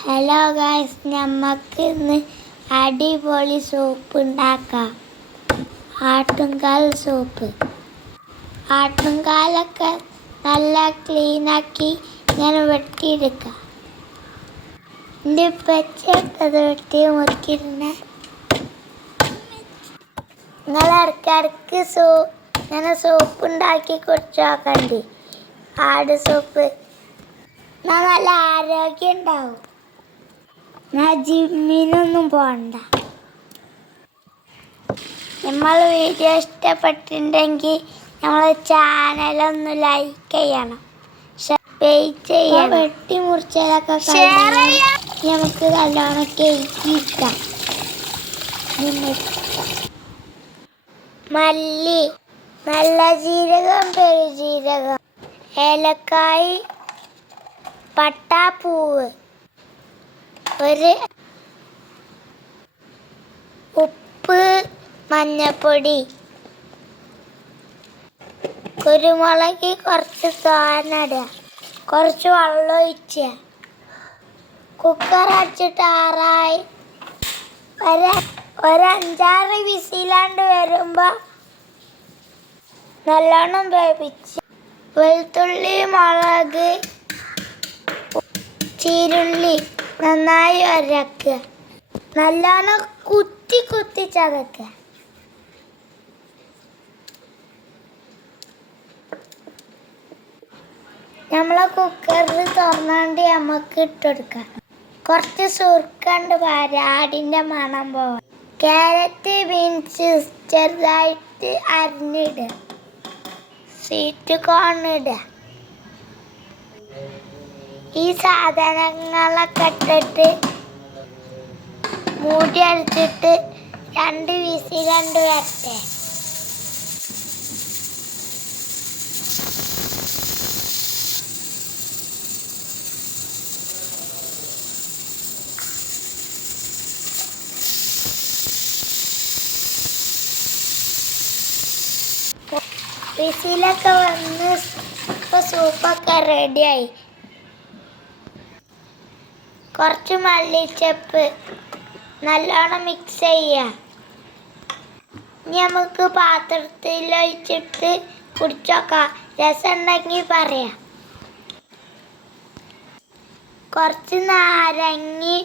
Hello guys നമുക്ക് ഇന്ന് അടിപൊളി സൂപ്പ് ഉണ്ടാക്കാം. ആട്ടുംകാൽ സൂപ്പ് ആട്ടുംകാലൊക്കെ നല്ല ക്ലീനാക്കി ഞാൻ വെട്ടിയെടുക്കാം. എന്റെ പച്ചട്ടത് വെട്ടി മുറിക്കിരുന്ന നിങ്ങൾ ഇടയ്ക്കിടയ്ക്ക് സൂ ഇങ്ങനെ സൂപ്പ് ഉണ്ടാക്കി കുറച്ച് നോക്കണ്ടി. ആട് സൂപ്പ് നല്ല ആരോഗ്യം ഉണ്ടാവും. ഞാൻ ജിമ്മിനൊന്നും പോകണ്ട നമ്മൾ വീഡിയോ ഇഷ്ടപ്പെട്ടിട്ടുണ്ടെങ്കിൽ നമ്മളെ ചാനലൊന്ന് ലൈക്ക് ചെയ്യണം. വെട്ടി മുറിച്ചതൊക്കെ നമുക്ക് നല്ലോണം കേക്ക് മല്ലി നല്ല ജീരകം പെരുജീരകം ഏലക്കായ് പട്ടാപ്പൂവ്. ഒരു ഉപ്പ് മഞ്ഞപ്പൊടി കുരുമുളക് കുറച്ച് തോരനിടുക കുറച്ച് വെള്ളം ഒഴിച്ച. കുക്കർ അടിച്ചിട്ട് ആറായി. ഒരു ഒരഞ്ചാറ് വിസിലാണ്ട് വരുമ്പോൾ നല്ലോണം വേവിച്ച്. വെളുത്തുള്ളി മുളക് ചീരുള്ളി നന്നായി അരക്കുക നല്ലോണം കുത്തി കുത്തി ചതക്കുക നമ്മളെ കുക്കറിൽ തുറന്നാണ്ട് നമുക്ക് ഇട്ടെടുക്കാം. കുറച്ച് സുർക്കണ്ട് പാര മണം പോവാൻ. ക്യാരറ്റ് ബീൻസ് ചെറുതായിട്ട് അരിഞ്ഞിടുക സ്വീറ്റ് കോൺ ഈ സാധനങ്ങളൊക്കെ ഇട്ടിട്ട് മൂടി അടിച്ചിട്ട് രണ്ട് വിസി രണ്ട് വരട്ടെ. വിസിലൊക്കെ വന്ന് ഇപ്പൊ സൂപ്പൊക്കെ റെഡിയായി കുറച്ച് മല്ലിച്ചപ്പ് നല്ലോണം മിക്സ് ചെയ്യുക ഇനി നമുക്ക് പാത്രത്തിൽ ഒഴിച്ചിട്ട് കുടിച്ചോക്കാം. രസം ഉണ്ടെങ്കിൽ പറയാം. കുറച്ച് നാരങ്ങി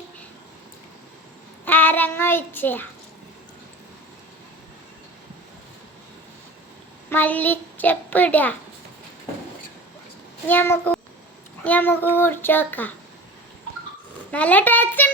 നാരങ്ങ ഒഴിച്ച. മല്ലിച്ചപ്പ് ഇടുക. ഞമുക്ക് നമുക്ക് കുടിച്ചോക്കാം. നല്ല ടേസ്റ്റ്